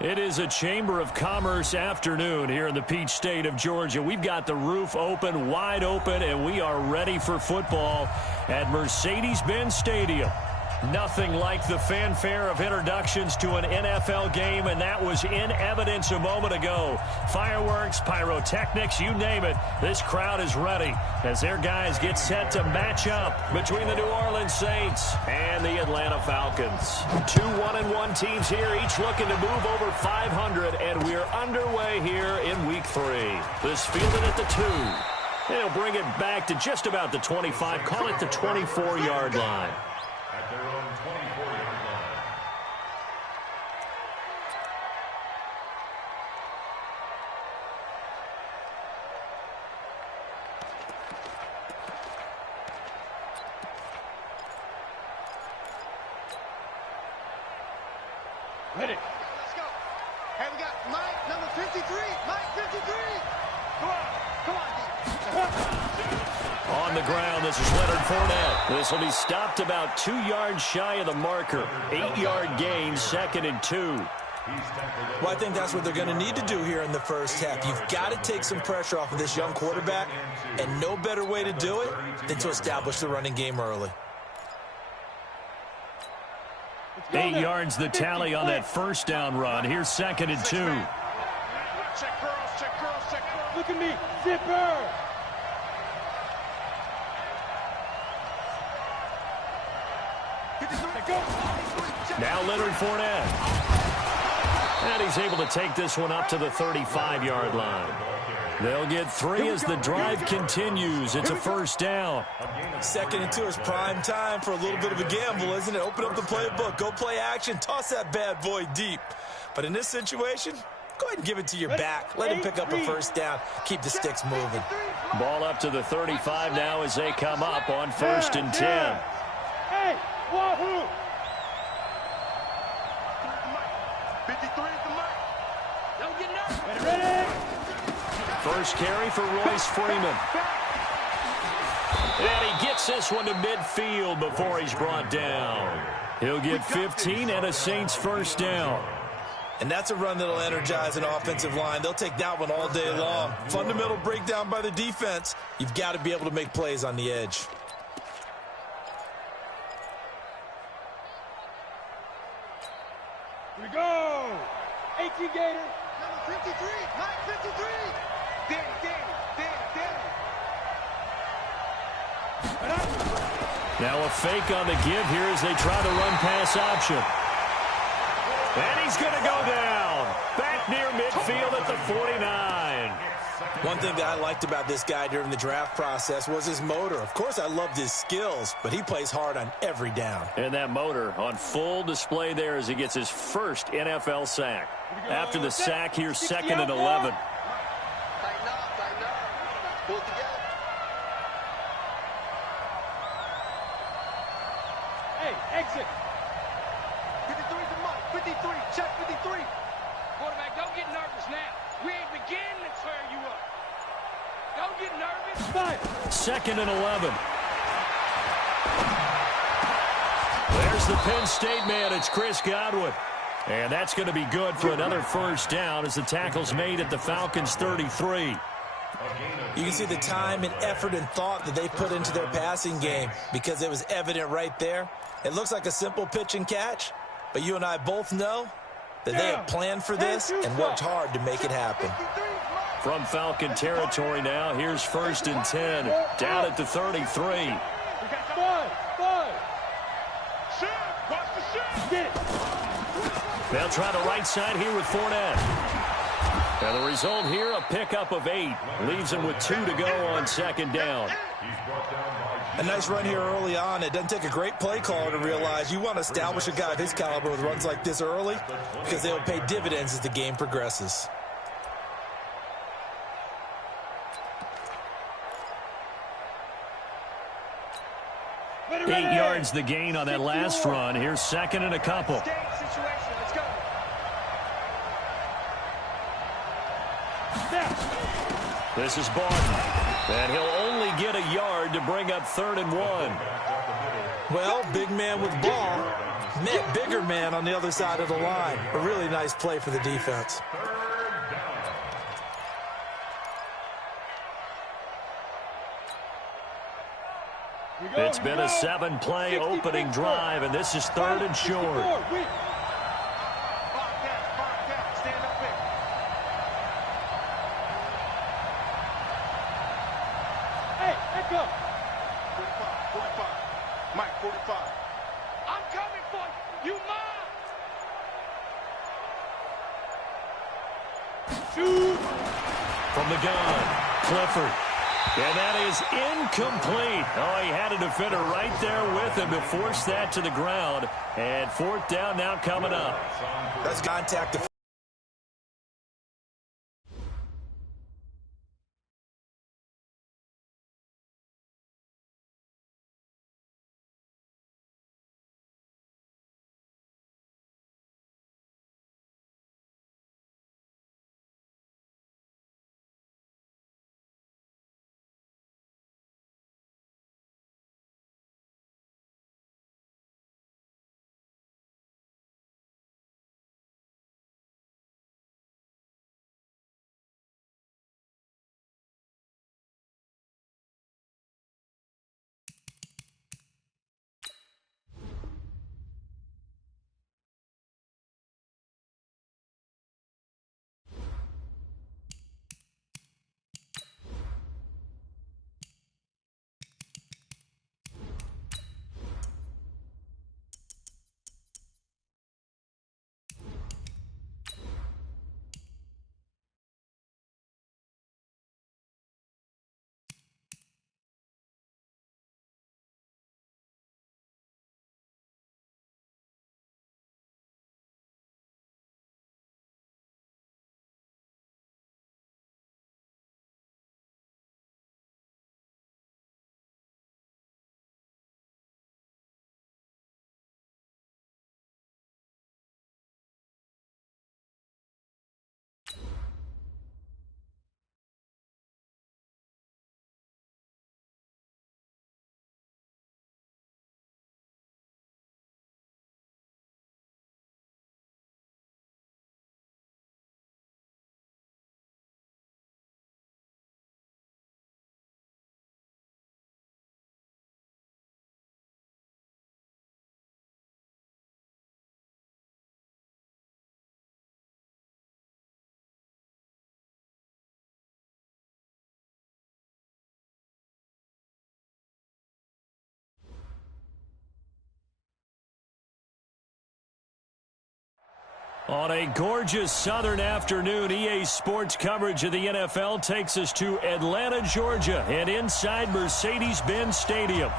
It is a Chamber of Commerce afternoon here in the Peach State of Georgia. We've got the roof open, wide open, and we are ready for football at Mercedes-Benz Stadium. Nothing like the fanfare of introductions to an NFL game, and that was in evidence a moment ago. Fireworks, pyrotechnics, you name it. This crowd is ready as their guys get set to match up between the New Orleans Saints and the Atlanta Falcons. Two 1-1 teams here, each looking to move over 500, and we're underway here in Week 3. This fielded at the 2. They'll bring it back to just about the 25, call it the 24-yard line. At their own 24-yard line. Ready. Let's go. Hey, we got Mike, number 53. Mike, 53. Come on. Come on. On the ground, this is Leonard Fournette. This will be stopped about 2 yards shy of the marker. 8-yard gain, 2nd and 2. Well, I think that's what they're going to need to do here in the first half. You've got to take some pressure off of this young quarterback, and no better way to do it than to establish the running game early. 8 yards the tally on that first down run. Here's 2nd and 2. Check girls, check girls, check girls. Look at me. Zipper. Now Leonard Fournette. And he's able to take this one up to the 35-yard line. They'll get 3 as the drive continues. It's a first down. 2nd and 2 is prime time for a little bit of a gamble, isn't it? Open up the playbook, go play action, toss that bad boy deep. But in this situation, go ahead and give it to your back. Let him pick up a first down. Keep the sticks moving. Ball up to the 35 now as they come up on 1st and 10. Hey, wahoo! 53 is the mark. Don't get nervous. Ready? First carry for Royce Freeman. And he gets this one to midfield before he's brought down. He'll get 15 and a Saints first down. And that's a run that'll energize an offensive line. They'll take that one all day long. Fundamental breakdown by the defense. You've got to be able to make plays on the edge. Here we go. 18 Gator. Number 53. Mike 53. Danny. Now a fake on the give here as they try to run pass option. And he's going to go down. Back near midfield at the 49. One thing that I liked about this guy during the draft process was his motor. Of course, I loved his skills, but he plays hard on every down. And that motor on full display there as he gets his first NFL sack. After the sack, here's 2nd and 11. Tighten up. Pull together. Hey, exit. 53 is the mark. 53. Check 53. Quarterback, don't get nervous now. We ain't beginning to tear you up. Don't get nervous. 2nd and 11. There's the Penn State man. It's Chris Godwin. And that's going to be good for another first down as the tackle's made at the Falcons' 33. You can see the time and effort and thought that they put into their passing game because it was evident right there. It looks like a simple pitch and catch, but you and I both know that they have planned for this and worked hard to make it happen. From Falcon territory now, here's 1st and 10, down at the 33. They'll try the right side here with Fournette. And the result here, a pickup of 8. Leaves him with 2 to go on 2nd down. A nice run here early on. It doesn't take a great play caller to realize you want to establish a guy of his caliber with runs like this early because they will pay dividends as the game progresses. Ready. 8 yards the gain on that last run. Here's 2nd and a couple. This is Barton. And he'll only get a yard to bring up 3rd and 1. Well, big man with ball, Bigger man on the other side of the line. A really nice play for the defense. It's been a 7-play opening drive, and this is 3rd and short. Hey, let go. 45. Mike, 45. I'm coming for you. You mine. Shoot. From the gun, Clifford. And that is incomplete. Oh, he had a defender right there with him to force that to the ground. And 4th down now coming up. That's contact. On a gorgeous southern afternoon, EA Sports coverage of the NFL takes us to Atlanta, Georgia, and inside Mercedes-Benz Stadium.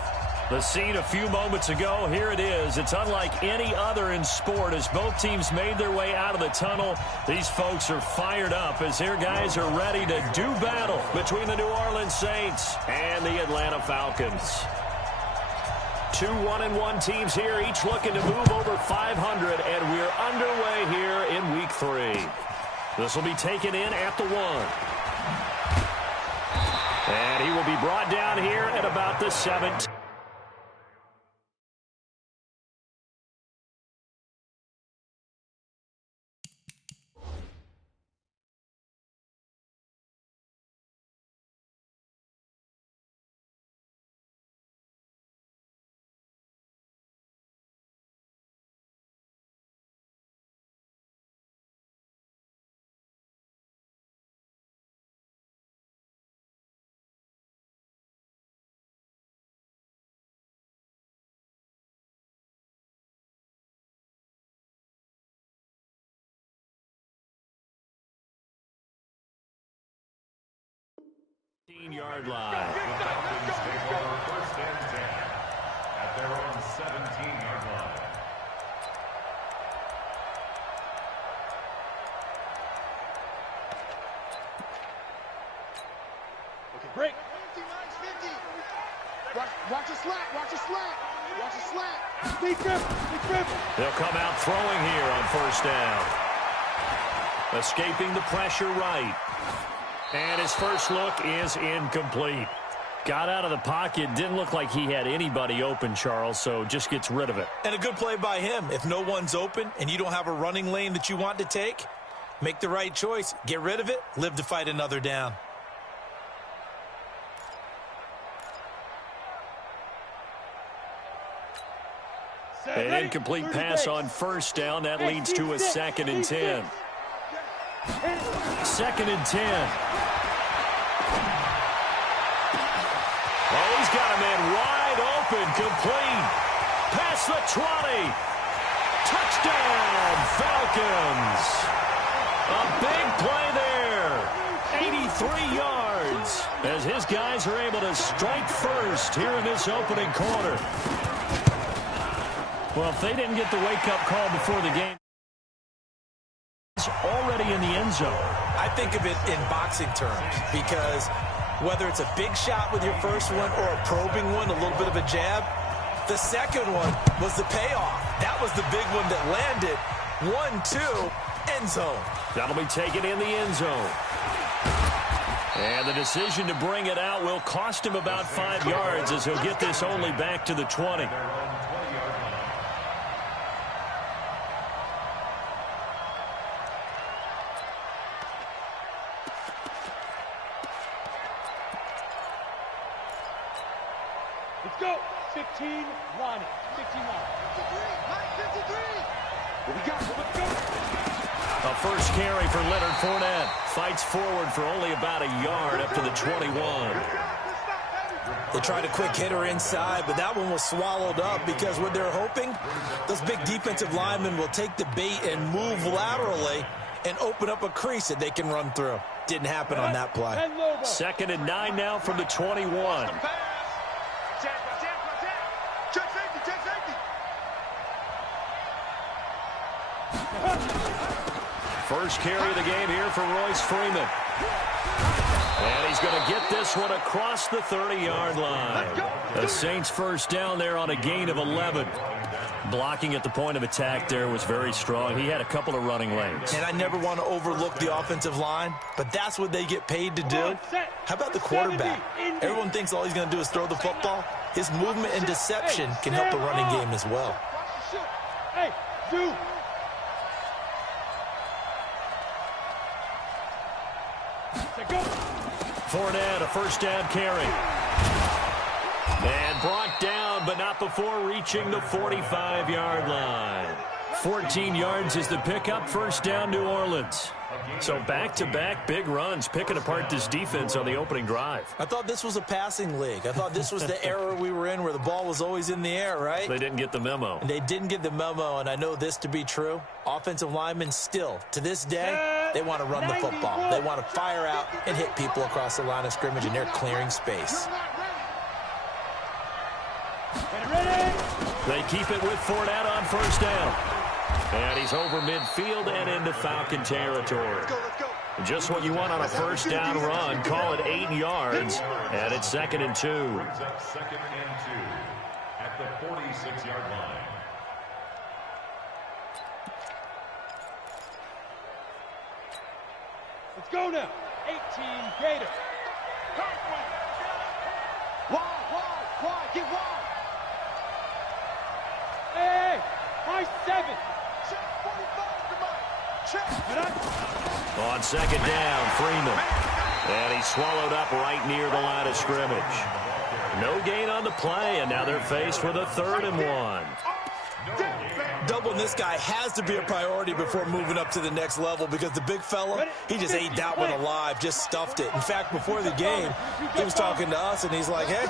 The scene a few moments ago, here it is. It's unlike any other in sport as both teams made their way out of the tunnel. These folks are fired up as their guys are ready to do battle between the New Orleans Saints and the Atlanta Falcons. Two 1-1 teams here, each looking to move over 500, and we're underway here in Week 3. This will be taken in at the 1. And he will be brought down here at about the 17. Yard line. The Falcons take over 1st and 10 at their own 17-yard line. Okay, break. Watch a slat. Watch a slat. Watch a slat. Big grip. They'll come out throwing here on 1st down. Escaping the pressure right. And his first look is incomplete. Got out of the pocket. Didn't look like he had anybody open, Charles, so just gets rid of it. And a good play by him. If no one's open and you don't have a running lane that you want to take, make the right choice. Get rid of it. Live to fight another down. An incomplete pass on first down. That leads to a 2nd and 10. 2nd and 10. Oh, he's got a man wide open, complete. Past the 20. Touchdown, Falcons. A big play there. 83 yards as his guys are able to strike first here in this opening quarter. Well, if they didn't get the wake-up call before the game, it's already in the end zone. I think of it in boxing terms because whether it's a big shot with your first one or a probing one, a little bit of a jab, the second one was the payoff. That was the big one that landed. 1-2, end zone. That'll be taken in the end zone. And the decision to bring it out will cost him about 5 yards as he'll get this only back to the 20. Let's go. 15, line it. 15 line. 53. What we got? Let's go. A first carry for Leonard Fournette. Fights forward for only about a yard up to the 21. They tried a quick hitter inside, but that one was swallowed up because what they're hoping, those big defensive linemen will take the bait and move laterally and open up a crease that they can run through. Didn't happen on that play. 2nd and 9 now from the 21. First carry of the game here for Royce Freeman. And he's going to get this one across the 30-yard line. The Saints first down there on a gain of 11. Blocking at the point of attack there was very strong. He had a couple of running lanes. And I never want to overlook the offensive line, but that's what they get paid to do. How about the quarterback? Everyone thinks all he's going to do is throw the football. His movement and deception can help the running game as well. Hey, dude. Fournette, a first down carry. And brought down, but not before reaching the 45-yard line. 14 yards is the pickup. First down, New Orleans. So back-to-back big runs, picking apart this defense on the opening drive. I thought this was a passing league. I thought this was the era we were in where the ball was always in the air, right? They didn't get the memo. And they didn't get the memo, and I know this to be true. Offensive linemen still, to this day, they want to run the football. They want to fire out and hit people across the line of scrimmage, and they're clearing space. They keep it with Fournette on first down. And he's over midfield and into Falcon territory. Just what you want on a first down run. Call it 8 yards. And it's 2nd and 2. 2nd and 2 at the 46-yard line. Let's go now. 18 Gator. Wide. Get wide. Hey, my 7. On 2nd down, Freeman. And he's swallowed up right near the line of scrimmage. No gain on the play, and now they're faced with a 3rd and 1. Doubling this guy has to be a priority before moving up to the next level because the big fella, he just ate that one alive, just stuffed it. In fact, before the game, he was talking to us, and he's like, hey,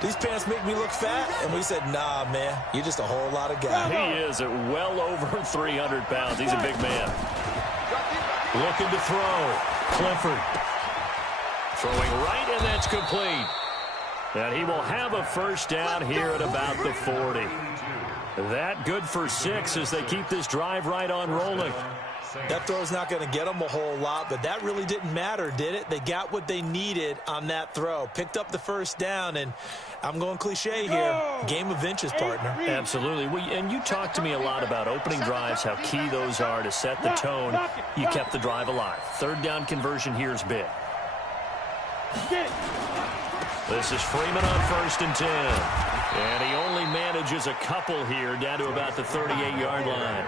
these pants make me look fat. And we said, nah, man, you're just a whole lot of guy. He is at well over 300 pounds. He's a big man. Looking to throw. Clifford. Throwing right, and that's complete. And he will have a first down here at about the 40. That good for 6 as they keep this drive right on rolling. That throw's not going to get them a whole lot, but that really didn't matter, did it? They got what they needed on that throw. Picked up the first down, and I'm going cliche here. Game of inches, partner. Absolutely. And you talked to me a lot about opening drives, how key those are to set the tone. You kept the drive alive. 3rd down conversion here is big. This is Freeman on 1st and 10. And he only manages a couple here down to about the 38-yard line.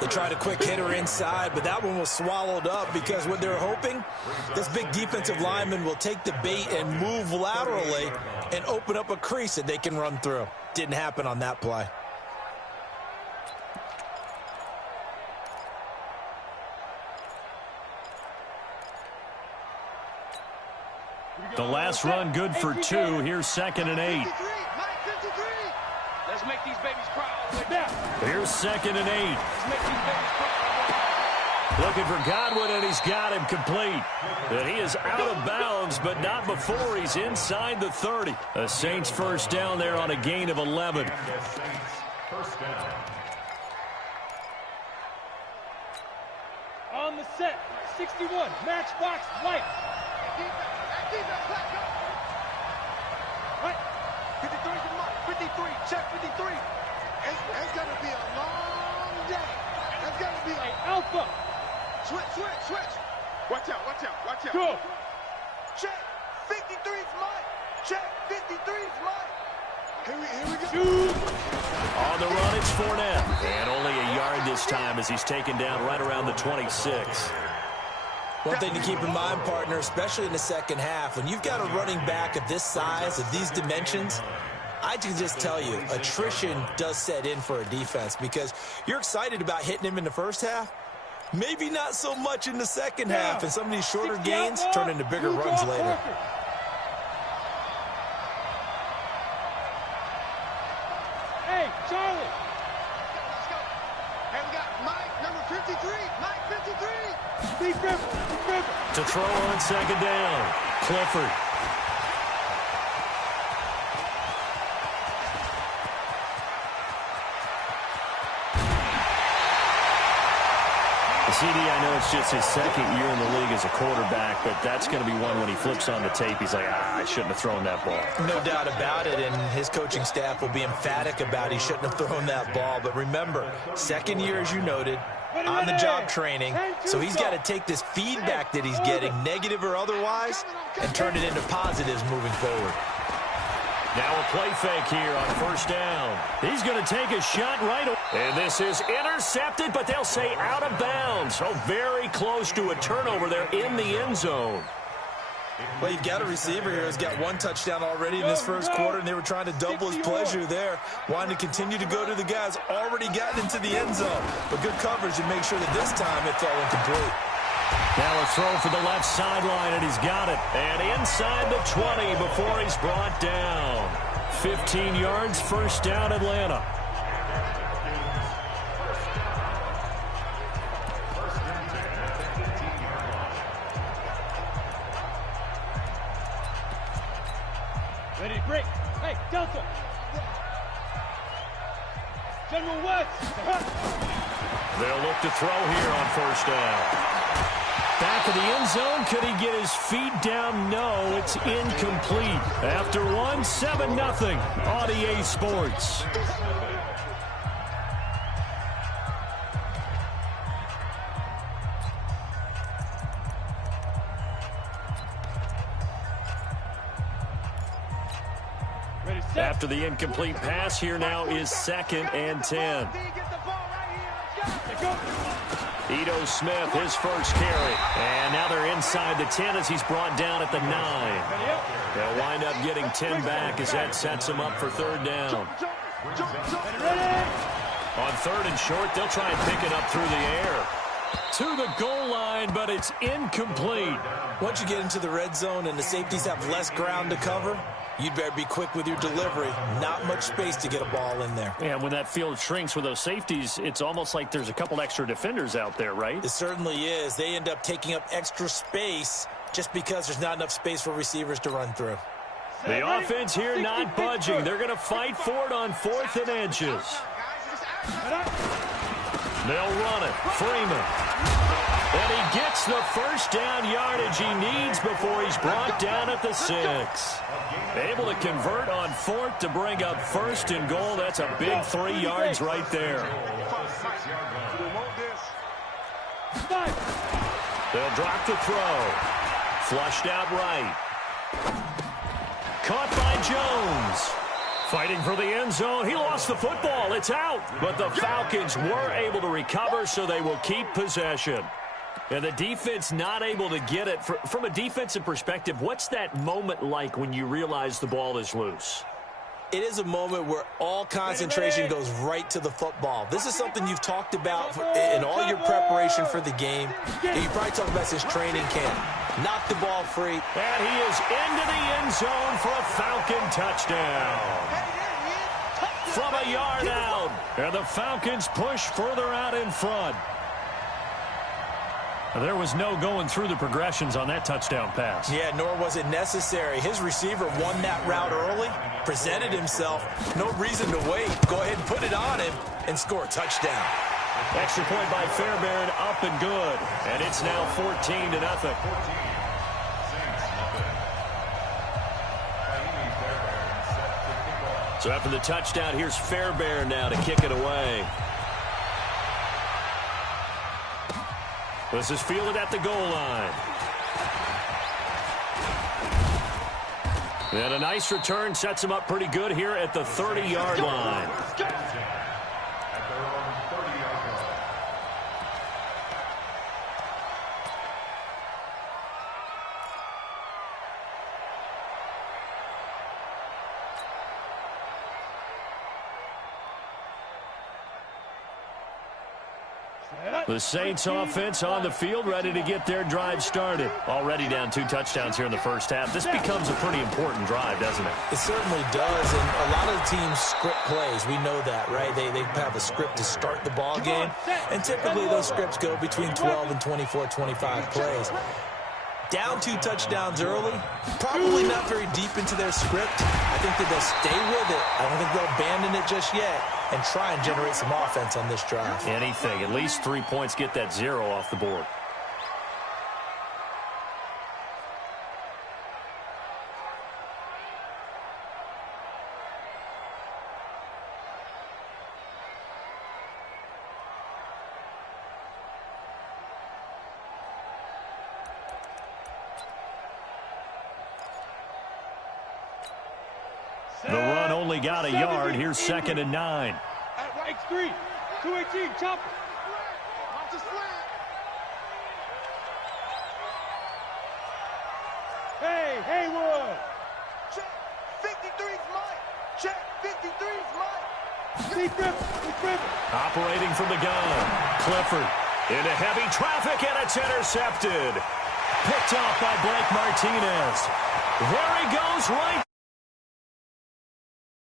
They tried a quick hitter inside, but that one was swallowed up because what they're hoping, this big defensive lineman will take the bait and move laterally and open up a crease that they can run through. Didn't happen on that play. The last run good for 2. Here's 2nd and 8. Let's make these babies cry all the way down. Here's 2nd and 8. Let's make these babies cry all the way down. Looking for Godwin, and he's got him complete. And he is out of bounds, but not before he's inside the 30. The Saints first down there on a gain of 11. On the set, 61, matchbox white. Right. 53 is the mark. 53, check 53. It's going to be a long day. It's going to be Hey, Alpha. Switch. Watch out. Go. Check. 53 is mine. Check. 53 is mine. Here we go. Shoot. On the run, it's Fournette. And only a yard this time as he's taken down right around the 26. One thing to keep in mind, partner, especially in the second half, when you've got a running back of this size, of these dimensions, I can just tell you, attrition does set in for a defense because you're excited about hitting him in the first half. Maybe not so much in the second half, and some of these shorter gains turn into bigger runs later. Hey, Charlie. Let's go. Hey, we got Mike, number 53. Mike, 53. Be careful. To throw on 2nd down, Clifford. CD, I know it's just his 2nd year in the league as a quarterback, but that's going to be one when he flips on the tape. He's like, I shouldn't have thrown that ball. No doubt about it, and his coaching staff will be emphatic about he shouldn't have thrown that ball. But remember, 2nd year, as you noted, on-the-job training, so he's got to take this feedback that he's getting, negative or otherwise, and turn it into positives moving forward. Now a play fake here on 1st down. He's going to take a shot right away. And this is intercepted, but they'll say out of bounds. So very close to a turnover there in the end zone. Well, you've got a receiver here who's got 1 touchdown already in this first quarter, and they were trying to double his pleasure there, wanting to continue to go to the guys already gotten into the end zone. But good coverage to make sure that this time it fell incomplete. Now a throw for the left sideline, and he's got it. And inside the 20 before he's brought down. 15 yards, first down, Atlanta. Ready to break. Hey, Delta. General West. They'll look to throw here on 1st down. Back of the end zone. Could he get his feet down? No, it's incomplete. After 7-0 on EA Sports. After the incomplete pass, here now is 2nd and 10. Ito Smith, his first carry. And now they're inside the 10 as he's brought down at the 9. They'll wind up getting 10 back as that sets him up for 3rd down. On 3rd and short, they'll try and pick it up through the air. To the goal line, but it's incomplete. Once you get into the red zone and the safeties have less ground to cover, you'd better be quick with your delivery. Not much space to get a ball in there. Yeah, when that field shrinks with those safeties, it's almost like there's a couple extra defenders out there, right? It certainly is. They end up taking up extra space just because there's not enough space for receivers to run through. The offense here not budging. They're going to fight for it on 4th and inches. They'll run it. Freeman. And he gets the first down yardage he needs before he's brought down at the 6. Able to convert on 4th to bring up 1st and goal. That's a big 3 yards right there. They'll drop the throw. Flushed out right. Caught by Jones. Fighting for the end zone. He lost the football. It's out. But the Falcons were able to recover, so they will keep possession. And the defense not able to get it. From a defensive perspective, what's that moment like when you realize the ball is loose? It is a moment where all concentration goes right to the football. This is something you've talked about in all your preparation for the game. You probably talked about since training camp. Knock the ball free. And he is into the end zone for a Falcon touchdown. From a yard out. And the Falcons push further out in front. There was no going through the progressions on that touchdown pass. Yeah, nor was it necessary. His receiver won that route early, presented himself. No reason to wait. Go ahead and put it on him and score a touchdown. Extra point by Fairbairn, up and good. And it's now 14-0. So after the touchdown, here's Fairbairn now to kick it away. This is fielded at the goal line. And a nice return sets him up pretty good here at the 30-yard line. At their own 30-yard line. The Saints offense on the field, ready to get their drive started. Already down 2 touchdowns here in the first half. This becomes a pretty important drive, doesn't it? It certainly does, and a lot of the teams script plays. We know that, right? They have a script to start the ball game, and typically those scripts go between 12 and 24, 25 plays. Down 2 touchdowns early, probably not very deep into their script. I think that they'll stay with it. I don't think they'll abandon it just yet and try and generate some offense on this drive. Anything. At least 3 points, get that 0 off the board. The run only got a yard. Here's 2nd and 9. At right 3, 218, chop it. Watch the slant. Hey, Haywood. Check. 53's Mike. Check. 53's Mike. Keep gripping. Operating from the gun. Clifford into heavy traffic, and it's intercepted. Picked off by Blake Martinez. There he goes right